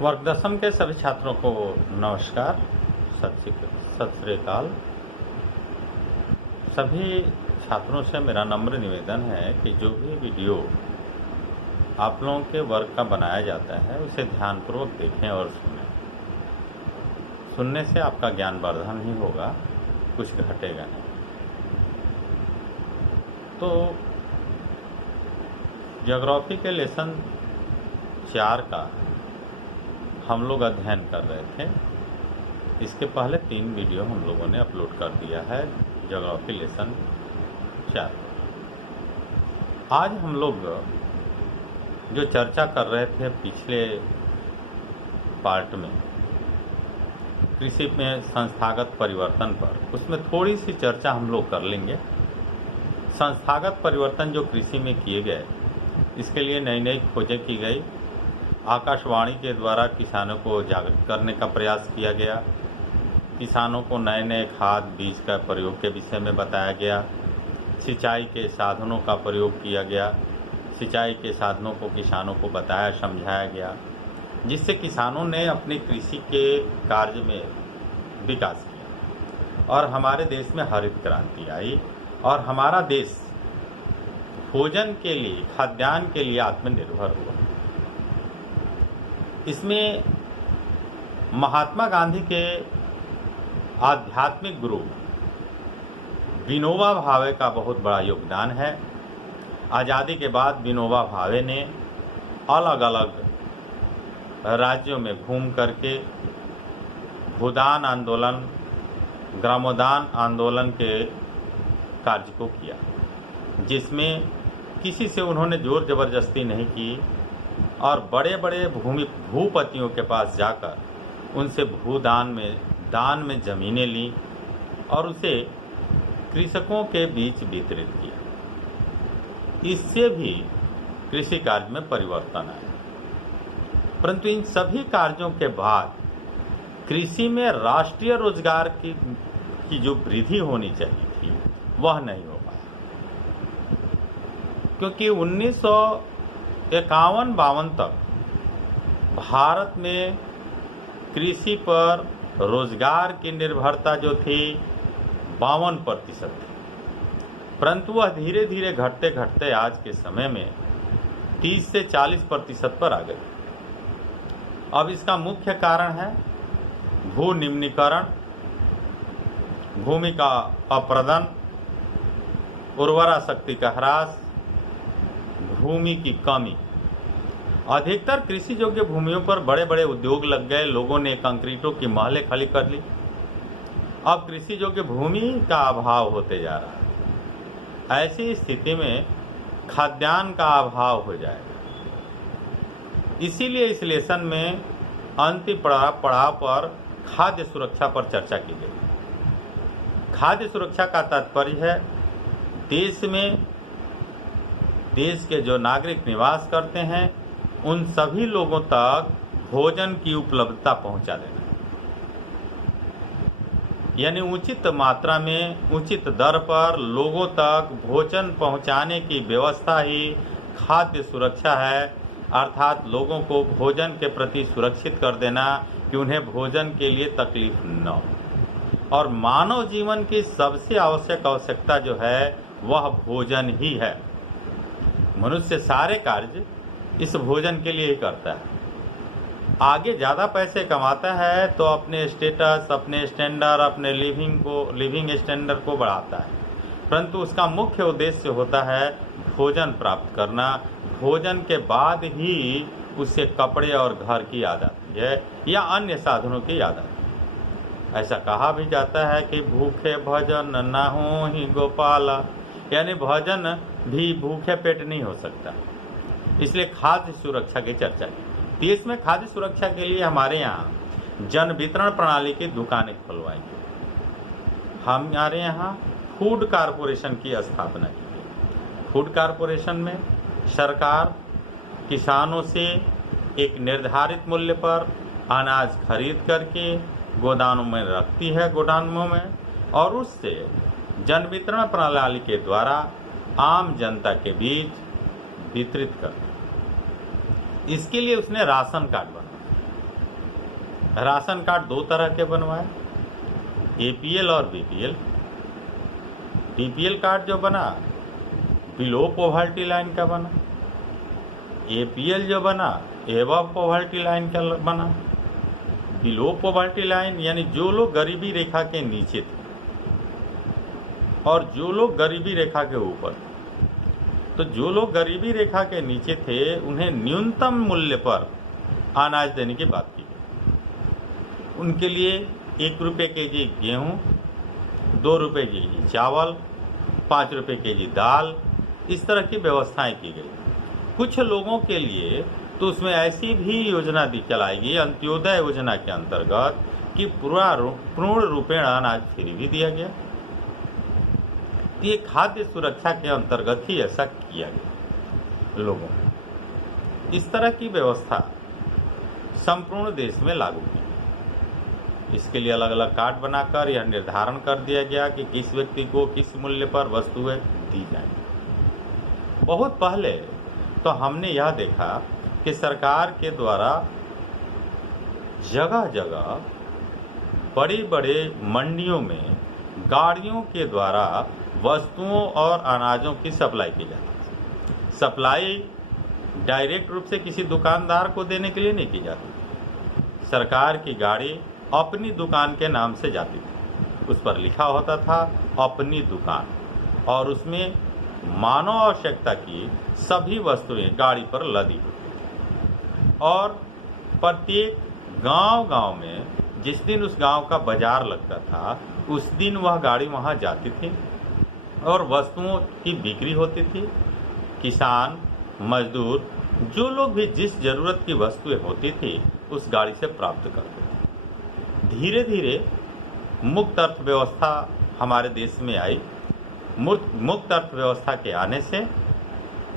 वर्गदर्शन के सभी छात्रों को नमस्कार, सत श्री अकाल। सभी छात्रों से मेरा नम्र निवेदन है कि जो भी वीडियो आप लोगों के वर्ग का बनाया जाता है उसे ध्यानपूर्वक देखें और सुनें। सुनने से आपका ज्ञान वर्धन ही होगा, कुछ घटेगा नहीं। तो ज्योग्राफी के लेसन 4 का हम लोग अध्ययन कर रहे थे। इसके पहले 3 वीडियो हम लोगों ने अपलोड कर दिया है ज्योग्राफी लेसन 4। आज हम लोग जो चर्चा कर रहे थे पिछले पार्ट में कृषि में संस्थागत परिवर्तन पर, उसमें थोड़ी सी चर्चा हम लोग कर लेंगे। संस्थागत परिवर्तन जो कृषि में किए गए, इसके लिए नई नई खोजें की गई। आकाशवाणी के द्वारा किसानों को जागरूक करने का प्रयास किया गया। किसानों को नए नए खाद बीज का प्रयोग के विषय में बताया गया। सिंचाई के साधनों का प्रयोग किया गया। सिंचाई के साधनों को किसानों को बताया, समझाया गया, जिससे किसानों ने अपनी कृषि के कार्य में विकास किया और हमारे देश में हरित क्रांति आई और हमारा देश भोजन के लिए, खाद्यान्न के लिए आत्मनिर्भर हुआ। इसमें महात्मा गांधी के आध्यात्मिक गुरु विनोबा भावे का बहुत बड़ा योगदान है। आज़ादी के बाद विनोबा भावे ने अलग अलग राज्यों में घूम करके भूदान आंदोलन, ग्रामोदान आंदोलन के कार्य को किया, जिसमें किसी से उन्होंने जोर जबरदस्ती नहीं की और बड़े बड़े भूपतियों के पास जाकर उनसे दान में ज़मीनें ली और उसे कृषकों के बीच वितरित किया। इससे भी कृषि कार्य में परिवर्तन आया। परंतु इन सभी कार्यों के बाद कृषि में राष्ट्रीय रोजगार की जो वृद्धि होनी चाहिए थी, वह नहीं हो पाया, क्योंकि 1951-52 तक भारत में कृषि पर रोजगार की निर्भरता जो थी 52% थी। परंतु वह धीरे धीरे घटते घटते आज के समय में 30 से 40% पर आ गई। अब इसका मुख्य कारण है भू निम्नीकरण, भूमि का अप्रदन, उर्वरा शक्ति का ह्रास, भूमि की कमी। अधिकतर कृषि योग्य भूमियों पर बड़े बड़े उद्योग लग गए। लोगों ने कंक्रीटों की महलें खड़ी कर ली। अब कृषि योग्य भूमि का अभाव होते जा रहा है। ऐसी स्थिति में खाद्यान्न का अभाव हो जाएगा। इसीलिए इस लेसन में अंतिम पड़ाव पर खाद्य सुरक्षा पर चर्चा की गई। खाद्य सुरक्षा का तात्पर्य है देश के जो नागरिक निवास करते हैं उन सभी लोगों तक भोजन की उपलब्धता पहुंचा देना, यानी उचित मात्रा में उचित दर पर लोगों तक भोजन पहुंचाने की व्यवस्था ही खाद्य सुरक्षा है। अर्थात लोगों को भोजन के प्रति सुरक्षित कर देना कि उन्हें भोजन के लिए तकलीफ न हो। और मानव जीवन की सबसे आवश्यकता जो है वह भोजन ही है। मनुष्य सारे कार्य इस भोजन के लिए ही करता है। आगे ज़्यादा पैसे कमाता है तो अपने स्टेटस, अपने स्टैंडर्ड, अपने लिविंग स्टैंडर्ड को बढ़ाता है, परंतु उसका मुख्य उद्देश्य होता है भोजन प्राप्त करना। भोजन के बाद ही उसे कपड़े और घर की याद आती है या अन्य साधनों की याद आती है। ऐसा कहा भी जाता है कि भूखे भजन न हो ही गोपाला, यानी भजन भी भूखे पेट नहीं हो सकता। इसलिए खाद्य सुरक्षा की चर्चा की। देश में खाद्य सुरक्षा के लिए हमारे यहाँ जन वितरण प्रणाली की दुकानें खुलवाई गई। हमारे यहाँ फूड कारपोरेशन की स्थापना की गई। फूड कारपोरेशन में सरकार किसानों से एक निर्धारित मूल्य पर अनाज खरीद करके गोदामों में रखती है, गोदामों में, और उससे जन वितरण प्रणाली के द्वारा आम जनता के बीच वितरित करती। इसके लिए उसने राशन कार्ड बनाया। राशन कार्ड दो तरह के बनवाए, एपीएल और बीपीएल। बीपीएल कार्ड जो बना बिलो पॉवर्टी लाइन का बना, एपीएल जो बना एबव पॉवर्टी लाइन का बना। बिलो पॉवर्टी लाइन यानी जो लोग गरीबी रेखा के नीचे थे और जो लोग गरीबी रेखा के ऊपर। तो जो लोग गरीबी रेखा के नीचे थे उन्हें न्यूनतम मूल्य पर अनाज देने की बात की गई। उनके लिए 1 रुपये केजी गेहूँ, 2 रुपये केजी चावल, 5 रुपये केजी दाल, इस तरह की व्यवस्थाएं की गई। कुछ लोगों के लिए तो उसमें ऐसी भी योजना चलाई गई अंत्योदय योजना के अंतर्गत कि पूर्ण रूपेण अनाज फ्री भी दिया गया। ये खाद्य सुरक्षा के अंतर्गत ही ऐसा किया गया लोगों को। इस तरह की व्यवस्था संपूर्ण देश में लागू की गई। इसके लिए अलग अलग कार्ड बनाकर यह निर्धारण कर दिया गया कि किस व्यक्ति को किस मूल्य पर वस्तुएं दी जाएंगी। बहुत पहले तो हमने यह देखा कि सरकार के द्वारा जगह जगह बड़ी बड़े मंडियों में गाड़ियों के द्वारा वस्तुओं और अनाजों की सप्लाई की जाती थी। सप्लाई डायरेक्ट रूप से किसी दुकानदार को देने के लिए नहीं की जाती। सरकार की गाड़ी अपनी दुकान के नाम से जाती थी, उस पर लिखा होता था अपनी दुकान, और उसमें मानव आवश्यकता की सभी वस्तुएं गाड़ी पर लदी होती थी। और प्रत्येक गांव में जिस दिन उस गांव का बाजार लगता था उस दिन वह गाड़ी वहां जाती थी और वस्तुओं की बिक्री होती थी। किसान, मजदूर, जो लोग भी जिस जरूरत की वस्तुएं होती थी उस गाड़ी से प्राप्त करते थे। धीरे धीरे मुक्त अर्थव्यवस्था हमारे देश में आई। मुक्त अर्थव्यवस्था के आने से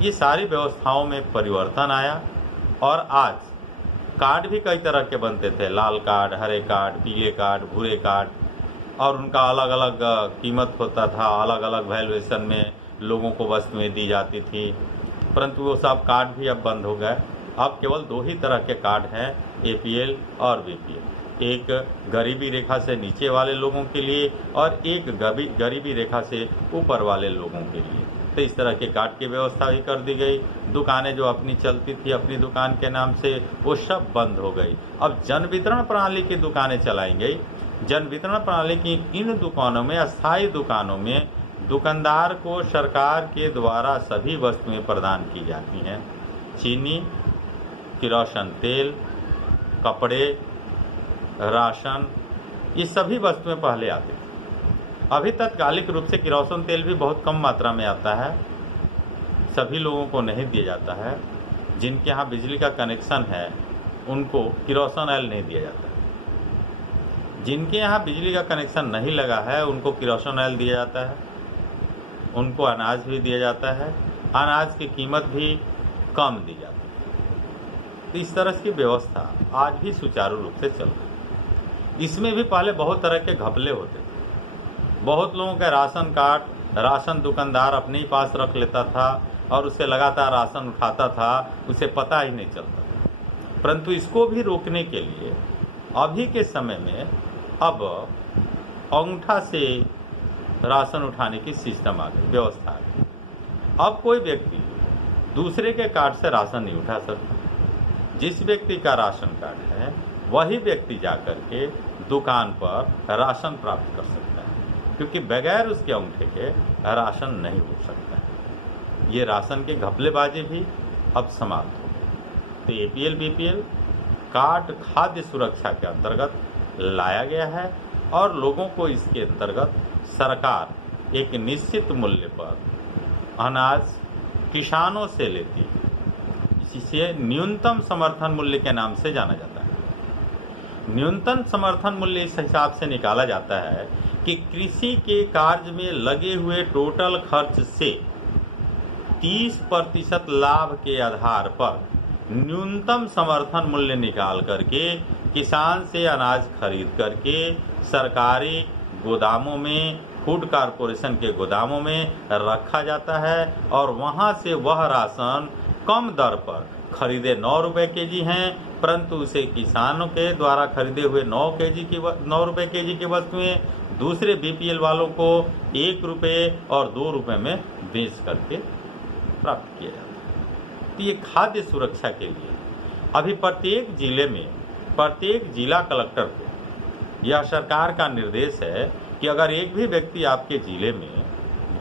ये सारी व्यवस्थाओं में परिवर्तन आया और आज कार्ड भी कई तरह के बनते थे, लाल कार्ड, हरे कार्ड, पीले कार्ड, भूरे कार्ड, और उनका अलग अलग कीमत होता था, अलग अलग वैल्यूएशन में लोगों को वस्तुएं दी जाती थी। परंतु वो सब कार्ड भी अब बंद हो गए। अब केवल 2 ही तरह के कार्ड हैं, एपीएल और बीपीएल। एक गरीबी रेखा से नीचे वाले लोगों के लिए और एक गरीबी रेखा से ऊपर वाले लोगों के लिए। तो इस तरह के कार्ड की व्यवस्था भी कर दी गई। दुकानें जो अपनी चलती थी अपनी दुकान के नाम से, वो सब बंद हो गई। अब जन वितरण प्रणाली की दुकानें चलाई गई। जन वितरण प्रणाली की इन दुकानों में, अस्थायी दुकानों में, दुकानदार को सरकार के द्वारा सभी वस्तुएं प्रदान की जाती हैं। चीनी, किरोसिन तेल, कपड़े, राशन, ये सभी वस्तुएं पहले आती थी। अभी तत्कालिक रूप से किरोसिन तेल भी बहुत कम मात्रा में आता है, सभी लोगों को नहीं दिया जाता है। जिनके यहाँ बिजली का कनेक्शन है उनको किरोसिन ऑयल नहीं दिया जाता है। जिनके यहाँ बिजली का कनेक्शन नहीं लगा है उनको किरोसिन ऑयल दिया जाता है, उनको अनाज भी दिया जाता है, अनाज की कीमत भी कम दी जाती है। तो इस तरह की व्यवस्था आज भी सुचारू रूप से चल रही है। इसमें भी पहले बहुत तरह के घपले होते थे। बहुत लोगों का राशन कार्ड राशन दुकानदार अपने ही पास रख लेता था और उससे लगातार राशन उठाता था, उसे पता ही नहीं चलता था। परंतु इसको भी रोकने के लिए अभी के समय में अब अंगूठा से राशन उठाने की सिस्टम आ गई, व्यवस्था आ गई। अब कोई व्यक्ति दूसरे के कार्ड से राशन नहीं उठा सकता। जिस व्यक्ति का राशन कार्ड है वही व्यक्ति जाकर के दुकान पर राशन प्राप्त कर सकता है, क्योंकि बगैर उसके अंगूठे के राशन नहीं हो सकता है। ये राशन के घपलेबाजी भी अब समाप्त हो गई। तो एपीएल बीपीएल कार्ड खाद्य सुरक्षा के अंतर्गत लाया गया है और लोगों को इसके अंतर्गत सरकार एक निश्चित मूल्य पर अनाज किसानों से लेती है। इसे न्यूनतम समर्थन मूल्य के नाम से जाना जाता है। न्यूनतम समर्थन मूल्य इस हिसाब से निकाला जाता है कि कृषि के कार्य में लगे हुए टोटल खर्च से 30% लाभ के आधार पर न्यूनतम समर्थन मूल्य निकाल करके किसान से अनाज खरीद करके सरकारी गोदामों में, फूड कॉरपोरेशन के गोदामों में रखा जाता है और वहां से वह राशन कम दर पर खरीदे 9 रुपये केजी हैं, परंतु उसे किसानों के द्वारा खरीदे हुए 9 रुपये केजी की वस्तुएं दूसरे बीपीएल वालों को 1 रुपये और 2 रुपये में बेच करके प्राप्त किया जाता है। तो ये खाद्य सुरक्षा के लिए अभी प्रत्येक जिले में प्रत्येक जिला कलेक्टर को यह सरकार का निर्देश है कि अगर एक भी व्यक्ति आपके जिले में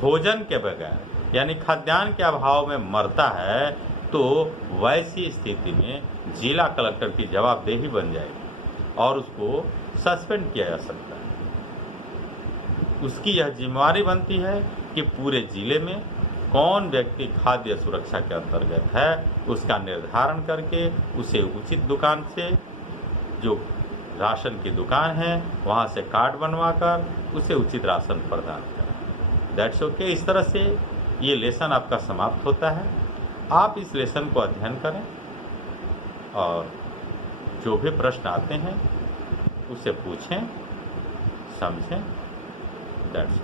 भोजन के बगैर यानी खाद्यान्न के अभाव में मरता है तो वैसी स्थिति में जिला कलेक्टर की जवाबदेही बन जाएगी और उसको सस्पेंड किया जा सकता है। उसकी यह जिम्मेवारी बनती है कि पूरे जिले में कौन व्यक्ति खाद्य सुरक्षा के अंतर्गत है उसका निर्धारण करके उसे उचित दुकान से, जो राशन की दुकान है वहाँ से कार्ड बनवाकर उसे उचित राशन प्रदान करें। That's okay. इस तरह से ये लेसन आपका समाप्त होता है। आप इस लेसन को अध्ययन करें और जो भी प्रश्न आते हैं उसे पूछें, समझें। दैट्स